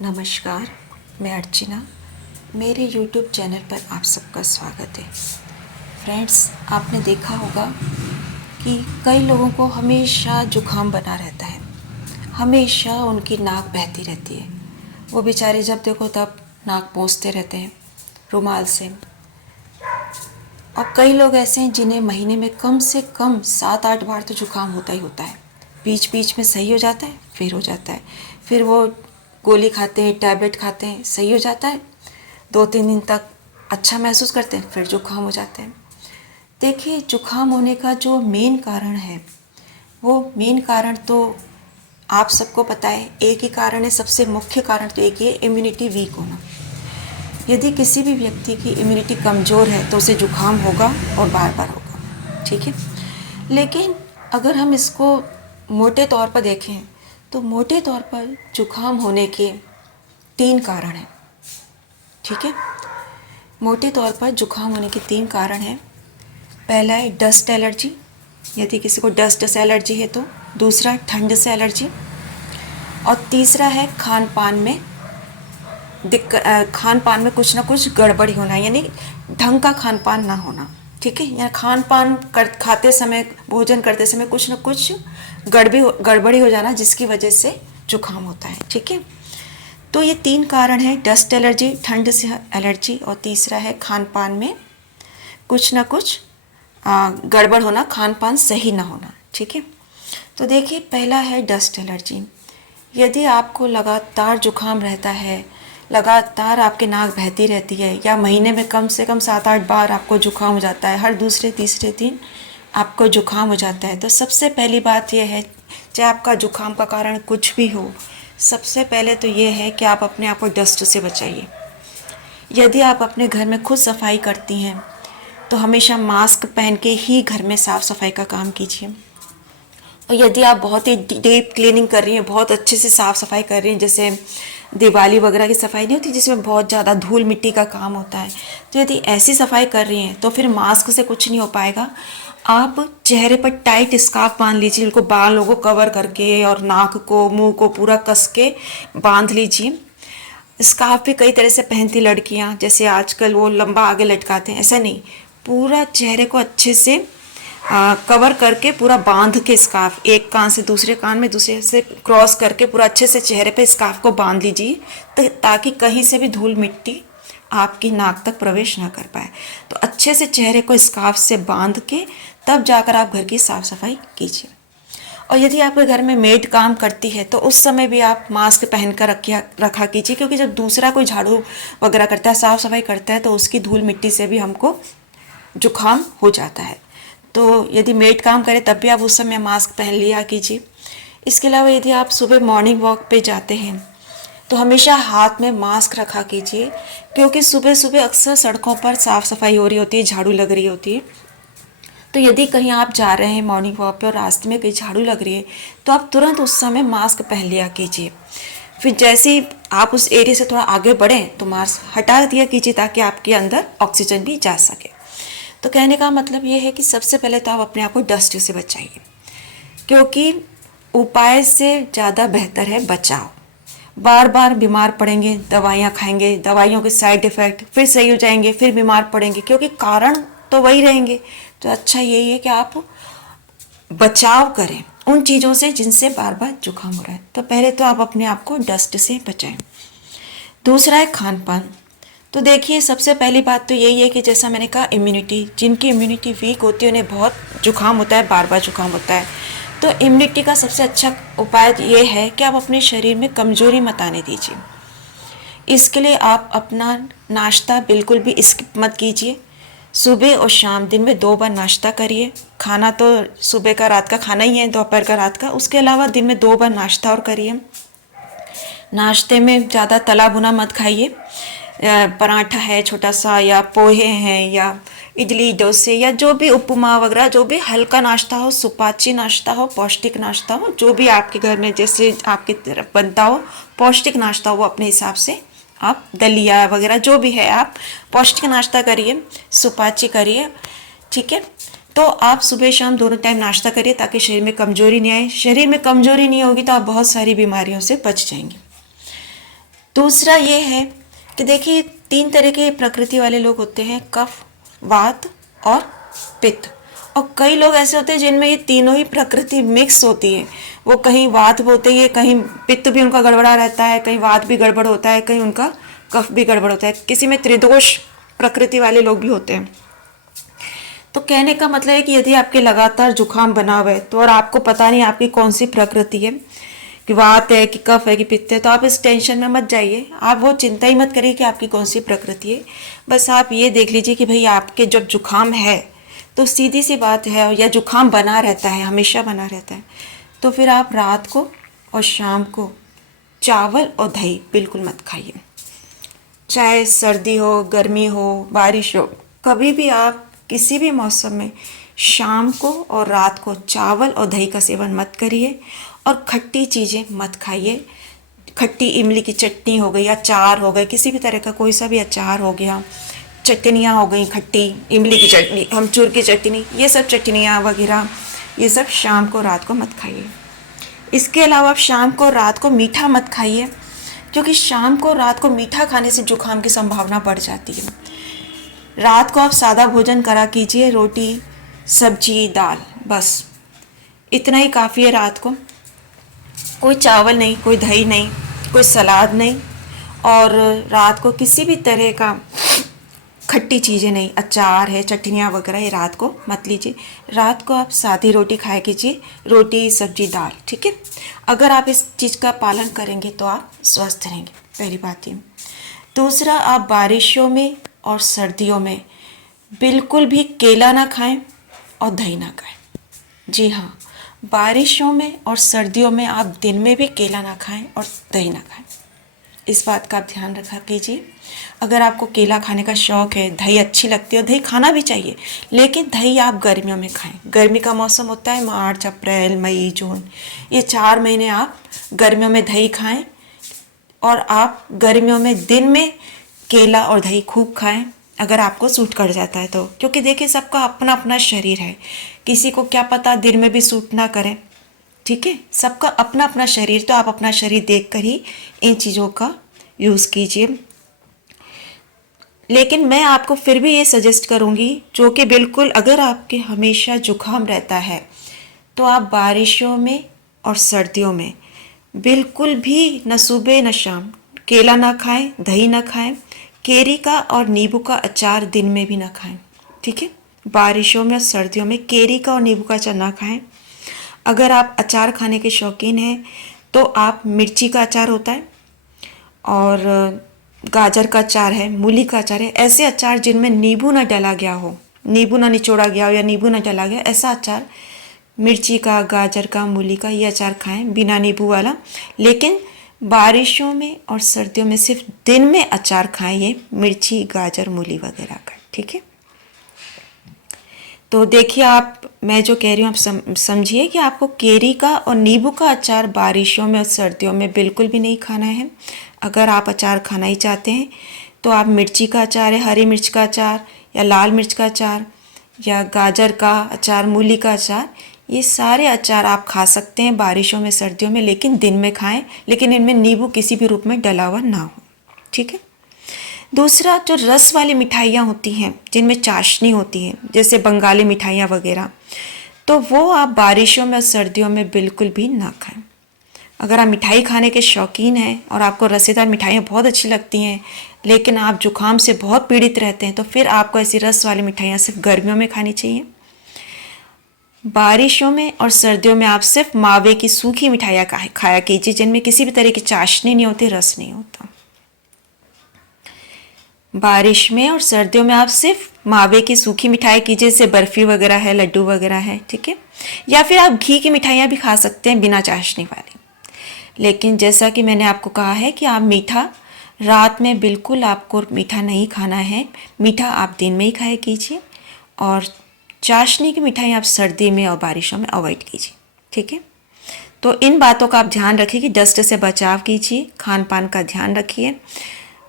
नमस्कार, मैं अर्चना। मेरे YouTube चैनल पर आप सबका स्वागत है। फ्रेंड्स, आपने देखा होगा कि कई लोगों को हमेशा जुकाम बना रहता है, हमेशा उनकी नाक बहती रहती है। वो बेचारे जब देखो तब नाक पोंछते रहते हैं रुमाल से। और कई लोग ऐसे हैं जिन्हें महीने में कम से कम 7-8 बार तो जुकाम होता ही होता है। बीच बीच में सही हो जाता है, फिर हो जाता है, फिर वो गोली खाते हैं, टैबलेट खाते हैं, सही हो जाता है, 2-3 दिन तक अच्छा महसूस करते हैं, फिर जुकाम हो जाते हैं। देखिए, जुकाम होने का जो मेन कारण है, वो मेन कारण तो आप सबको पता है। एक ही कारण है, सबसे मुख्य कारण तो एक ही है, इम्यूनिटी वीक होना। यदि किसी भी व्यक्ति की इम्यूनिटी कमज़ोर है तो उसे जुकाम होगा और बार बार होगा, ठीक है। लेकिन अगर हम इसको मोटे तौर पर देखें तो मोटे तौर पर जुकाम होने के 3 कारण हैं, ठीक है। मोटे तौर पर जुकाम होने के 3 कारण हैं। पहला है डस्ट एलर्जी, यदि किसी को डस्ट से एलर्जी है तो। दूसरा ठंड से एलर्जी, और तीसरा है खान पान में खान पान में कुछ ना कुछ गड़बड़ी होना, यानी ढंग का खान पान ना होना, ठीक है। या खान पान खाते समय, भोजन करते समय कुछ ना कुछ गड़बड़ी हो जाना, जिसकी वजह से जुकाम होता है, ठीक है। तो ये 3 कारण है, डस्ट एलर्जी, ठंड से एलर्जी, और तीसरा है खान पान में कुछ ना कुछ गड़बड़ होना, खान पान सही ना होना, ठीक है। तो देखिए, पहला है डस्ट एलर्जी। यदि आपको लगातार जुकाम रहता है, लगातार आपकी नाक बहती रहती है, या महीने में कम से कम 7-8 बार आपको जुकाम हो जाता है, हर दूसरे तीसरे दिन आपको जुकाम हो जाता है, तो सबसे पहली बात यह है, चाहे आपका जुकाम का कारण कुछ भी हो, सबसे पहले तो ये है कि आप अपने आप को डस्ट से बचाइए। यदि आप अपने घर में खुद सफाई करती हैं तो हमेशा मास्क पहन के ही घर में साफ़ सफाई का काम कीजिए। और यदि आप बहुत ही डीप क्लीनिंग कर रही हैं, बहुत अच्छे से साफ़ सफाई कर रही हैं, जैसे दिवाली वगैरह की सफाई नहीं होती जिसमें बहुत ज़्यादा धूल मिट्टी का काम होता है, तो यदि ऐसी सफाई कर रही हैं तो फिर मास्क से कुछ नहीं हो पाएगा। आप चेहरे पर टाइट स्कार्फ बांध लीजिए, उनको बालों को कवर करके, और नाक को, मुंह को पूरा कस के बांध लीजिए। स्कार्फ भी कई तरह से पहनती लड़कियां, जैसे आजकल वो लंबा आगे लटकाते हैं, ऐसा नहीं, पूरा चेहरे को अच्छे से कवर करके, पूरा बांध के स्कार्फ, एक कान से दूसरे कान में, दूसरे से क्रॉस करके पूरा अच्छे से चेहरे पे स्कार्फ को बांध लीजिए, ताकि कहीं से भी धूल मिट्टी आपकी नाक तक प्रवेश ना कर पाए। तो अच्छे से चेहरे को स्कार्फ से बांध के तब जाकर आप घर की साफ़ सफाई कीजिए। और यदि आपके घर में मेड काम करती है तो उस समय भी आप मास्क पहन कर रखा कीजिए, क्योंकि जब दूसरा कोई झाड़ू वगैरह करता है, साफ़ सफाई करता है, तो उसकी धूल मिट्टी से भी हमको जुकाम हो जाता है। तो यदि मेड काम करे तब भी आप उस समय मास्क पहन लिया कीजिए। इसके अलावा यदि आप सुबह मॉर्निंग वॉक पे जाते हैं तो हमेशा हाथ में मास्क रखा कीजिए, क्योंकि सुबह सुबह अक्सर सड़कों पर साफ़ सफाई हो रही होती है, झाड़ू लग रही होती है। तो यदि कहीं आप जा रहे हैं मॉर्निंग वॉक पे और रास्ते में कहीं झाड़ू लग रही है तो आप तुरंत उस समय मास्क पहन लिया कीजिए। फिर जैसे ही आप उस एरिया से थोड़ा आगे बढ़ें तो मास्क हटा दिया कीजिए, ताकि आपके अंदर ऑक्सीजन भी जा सके। तो कहने का मतलब ये है कि सबसे पहले तो आप अपने आप को डस्ट से बचाइए, क्योंकि उपाय से ज़्यादा बेहतर है बचाव। बार बार बीमार पड़ेंगे, दवाइयाँ खाएंगे, दवाइयों के साइड इफ़ेक्ट, फिर सही हो जाएंगे, फिर बीमार पड़ेंगे, क्योंकि कारण तो वही रहेंगे। तो अच्छा यही है कि आप बचाव करें उन चीज़ों से जिनसे बार बार जुकाम हो रहा है। तो पहले तो आप अपने आप को डस्ट से बचाएं। दूसरा है खान पान। तो देखिए, सबसे पहली बात तो यही है कि जैसा मैंने कहा, इम्यूनिटी, जिनकी इम्यूनिटी वीक होती है उन्हें बहुत जुकाम होता है, बार बार जुकाम होता है। तो इम्यूनिटी का सबसे अच्छा उपाय ये है कि आप अपने शरीर में कमज़ोरी मत आने दीजिए। इसके लिए आप अपना नाश्ता बिल्कुल भी स्किप मत कीजिए। सुबह और शाम दिन में 2 बार नाश्ता करिए। खाना तो सुबह का, रात का खाना ही है, दोपहर का, रात का। उसके अलावा दिन में 2 बार नाश्ता और करिए। नाश्ते में ज़्यादा तला भुना मत खाइए। पराठा है छोटा सा, या पोहे हैं, या इडली डोसे, या जो भी उपमा वगैरह, जो भी हल्का नाश्ता हो, सुपाच्य नाश्ता हो, पौष्टिक नाश्ता हो, जो भी आपके घर में जैसे आपकी तरफ बनता हो, पौष्टिक नाश्ता हो, वो अपने हिसाब से आप दलिया वगैरह जो भी है आप पौष्टिक नाश्ता करिए, सुपाच्य करिए, ठीक है। तो आप सुबह शाम दोनों टाइम नाश्ता करिए, ताकि शरीर में कमजोरी नहीं आए। शरीर में कमजोरी नहीं होगी तो आप बहुत सारी बीमारियों से बच जाएंगे। दूसरा ये है कि देखिए 3 तरह के प्रकृति वाले लोग होते हैं, कफ, वात और पित्त। और कई लोग ऐसे होते हैं जिनमें ये तीनों ही प्रकृति मिक्स होती है। वो कहीं वात होते ही, कहीं पित्त भी उनका गड़बड़ा रहता है, कहीं वात भी गड़बड़ होता है, कहीं उनका कफ भी गड़बड़ होता है। किसी में त्रिदोष प्रकृति वाले लोग भी होते हैं। तो कहने का मतलब है कि यदि आपके लगातार जुकाम बना हुआ है तो, और आपको पता नहीं आपकी कौन सी प्रकृति है, कि वात है कि कफ है कि पित्त है, तो आप इस टेंशन में मत जाइए। आप वो चिंता ही मत करिए कि आपकी कौन सी प्रकृति है। बस आप ये देख लीजिए कि भाई आपके जब जुकाम है तो सीधी सी बात है, या जुकाम बना रहता है, हमेशा बना रहता है, तो फिर आप रात को और शाम को चावल और दही बिल्कुल मत खाइए। चाहे सर्दी हो, गर्मी हो, बारिश हो, कभी भी आप किसी भी मौसम में शाम को और रात को चावल और दही का सेवन मत करिए। और खट्टी चीज़ें मत खाइए। खट्टी इमली की चटनी हो गई, अचार हो गए, किसी भी तरह का कोई सा भी अचार हो गया, चटनियाँ हो गई, खट्टी इमली की चटनी, अमचूर की चटनी, ये सब चटनियाँ वगैरह, ये सब शाम को रात को मत खाइए। इसके अलावा आप शाम को रात को मीठा मत खाइए, क्योंकि शाम को रात को मीठा खाने से जुकाम की संभावना बढ़ जाती है। रात को आप सादा भोजन करा कीजिए, रोटी, सब्जी, दाल, बस इतना ही काफ़ी है रात को। कोई चावल नहीं, कोई दही नहीं, कोई सलाद नहीं, और रात को किसी भी तरह का खट्टी चीज़ें नहीं, अचार है, चटनियाँ वगैरह, ये रात को मत लीजिए। रात को आप सादी रोटी खाया कीजिए, रोटी, सब्जी, दाल, ठीक है। अगर आप इस चीज़ का पालन करेंगे तो आप स्वस्थ रहेंगे, पहली बात ये। दूसरा, आप बारिशों में और सर्दियों में बिल्कुल भी केला ना खाएं और दही ना खाएं। जी हाँ, बारिशों में और सर्दियों में आप दिन में भी केला ना खाएं और दही ना खाएं। इस बात का आप ध्यान रखा कीजिए। अगर आपको केला खाने का शौक़ है, दही अच्छी लगती है, दही खाना भी चाहिए, लेकिन दही आप गर्मियों में खाएं। गर्मी का मौसम होता है मार्च, अप्रैल, मई, जून, ये 4 महीने आप गर्मियों में दही खाएं। और आप गर्मियों में दिन में केला और दही खूब खाएं, अगर आपको सूट कर जाता है तो। क्योंकि देखिए, सबका अपना अपना शरीर है, किसी को क्या पता दिन में भी सूट ना करें, ठीक है। सबका अपना अपना शरीर, तो आप अपना शरीर देख कर ही इन चीज़ों का यूज़ कीजिए। लेकिन मैं आपको फिर भी ये सजेस्ट करूँगी, जो कि बिल्कुल, अगर आपके हमेशा जुकाम रहता है तो आप बारिशों में और सर्दियों में बिल्कुल भी न सुबह न शाम केला ना खाएं, दही ना खाएं, केरी का और नींबू का अचार दिन में भी ना खाएं, ठीक है। बारिशों में और सर्दियों में केरी का और नींबू का अचार ना खाएं। अगर आप अचार खाने के शौकीन हैं तो आप मिर्ची का अचार होता है, और गाजर का अचार है, मूली का अचार है, ऐसे अचार जिनमें नींबू ना डाला गया हो, नींबू ना निचोड़ा गया हो या नींबू ना डाला गया, ऐसा अचार, मिर्ची का, गाजर का, मूली का, ये अचार खाएं बिना नींबू वाला। लेकिन बारिशों में और सर्दियों में सिर्फ दिन में अचार खाएं, ये मिर्ची, गाजर, मूली वगैरह का, ठीक है। तो देखिए, आप, मैं जो कह रही हूँ आप समझिए कि आपको केरी का और नींबू का अचार बारिशों में और सर्दियों में बिल्कुल भी नहीं खाना है। अगर आप अचार खाना ही चाहते हैं तो आप मिर्ची का अचार है, हरी मिर्च का अचार, या लाल मिर्च का अचार, या गाजर का अचार, मूली का अचार, ये सारे अचार आप खा सकते हैं बारिशों में, सर्दियों में, लेकिन दिन में खाएं, लेकिन इनमें नींबू किसी भी रूप में डला हुआ ना हो, ठीक है। दूसरा, जो रस वाली मिठाइयाँ होती हैं जिनमें चाशनी होती है, जैसे बंगाली मिठाइयाँ वगैरह, तो वो आप बारिशों में और सर्दियों में बिल्कुल भी ना खाएं। अगर आप मिठाई खाने के शौकीन हैं और आपको रसेदार मिठाइयाँ बहुत अच्छी लगती हैं, लेकिन आप जुकाम से बहुत पीड़ित रहते हैं, तो फिर आपको ऐसी रस वाली मिठाइयाँ सिर्फ गर्मियों में खानी चाहिए। बारिशों में और सर्दियों में आप सिर्फ मावे की सूखी मिठाइयाँ खाया कीजिए, जिनमें किसी भी तरह की चाशनी नहीं होती, रस नहीं होता। बारिश में और सर्दियों में आप सिर्फ मावे की सूखी मिठाई कीजिए, जैसे बर्फ़ी वगैरह है, लड्डू वगैरह है, ठीक है। या फिर आप घी की मिठाइयाँ भी खा सकते हैं बिना चाशनी वाली। लेकिन जैसा कि मैंने आपको कहा है कि आप मीठा रात में बिल्कुल आपको मीठा नहीं खाना है, मीठा आप दिन में ही खाया कीजिए, और चाशनी की मिठाई आप सर्दी में और बारिशों में अवॉइड कीजिए, ठीक है। तो इन बातों का आप ध्यान रखिए कि डस्ट से बचाव कीजिए, खान पान का ध्यान रखिए,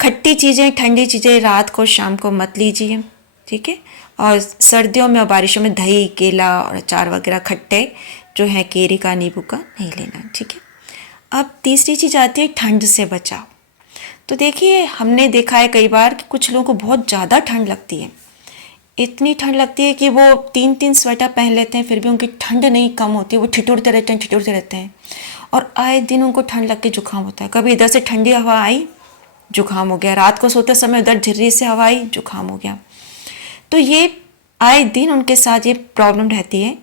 खट्टी चीज़ें, ठंडी चीज़ें रात को, शाम को मत लीजिए, ठीक है। और सर्दियों में और बारिशों में दही, केला और अचार वगैरह खट्टे जो है, केरी का, नींबू का नहीं लेना, ठीक है। अब तीसरी चीज़ आती है ठंड से बचाव। तो देखिए हमने देखा है कई बार कि कुछ लोगों को बहुत ज़्यादा ठंड लगती है, इतनी ठंड लगती है कि वो 3-3 स्वेटर पहन लेते हैं, फिर भी उनकी ठंड नहीं कम होती, वो ठिठुरते रहते हैं और आए दिन उनको ठंड लग के जुकाम होता है। कभी इधर से ठंडी हवा आई, जुकाम हो गया, रात को सोते समय उधर झिर्री से हवा आई, जुकाम हो गया। तो ये आए दिन उनके साथ ये प्रॉब्लम रहती है।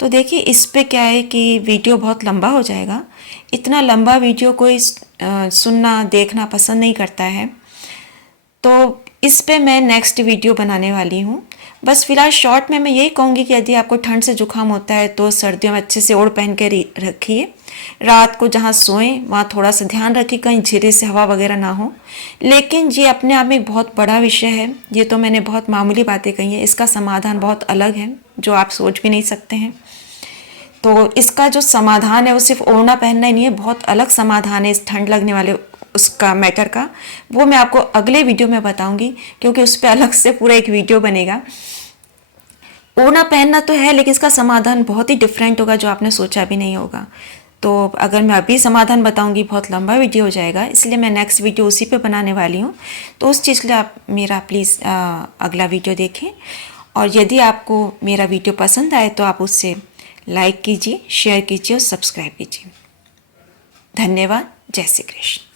तो देखिए इस पे क्या है कि वीडियो बहुत लंबा हो जाएगा, इतना लंबा वीडियो कोई सुनना देखना पसंद नहीं करता है, तो इस पे मैं नेक्स्ट वीडियो बनाने वाली हूँ। बस फिलहाल शॉर्ट में मैं यही कहूँगी कि यदि आपको ठंड से जुकाम होता है तो सर्दियों में अच्छे से ओढ़ पहन के रखिए। रात को जहाँ सोएं वहाँ थोड़ा सा ध्यान रखिए कहीं झिरी से हवा वगैरह ना हो। लेकिन ये अपने आप में एक बहुत बड़ा विषय है, ये तो मैंने बहुत मामूली बातें कही हैं, इसका समाधान बहुत अलग है जो आप सोच भी नहीं सकते हैं। तो इसका जो समाधान है वो सिर्फ ओढ़ना पहनना ही नहीं है, बहुत अलग समाधान है इस ठंड लगने वाले उसका मैटर का, वो मैं आपको अगले वीडियो में बताऊंगी, क्योंकि उस पर अलग से पूरा एक वीडियो बनेगा। ओढ़ना पहनना तो है लेकिन इसका समाधान बहुत ही डिफरेंट होगा जो आपने सोचा भी नहीं होगा। तो अगर मैं अभी समाधान बताऊंगी बहुत लंबा वीडियो हो जाएगा, इसलिए मैं नेक्स्ट वीडियो उसी पे बनाने वाली हूँ। तो उस चीज़ के लिए आप मेरा प्लीज़ अगला वीडियो देखें, और यदि आपको मेरा वीडियो पसंद आए तो आप उससे लाइक कीजिए, शेयर कीजिए और सब्सक्राइब कीजिए। धन्यवाद। जय श्री कृष्ण।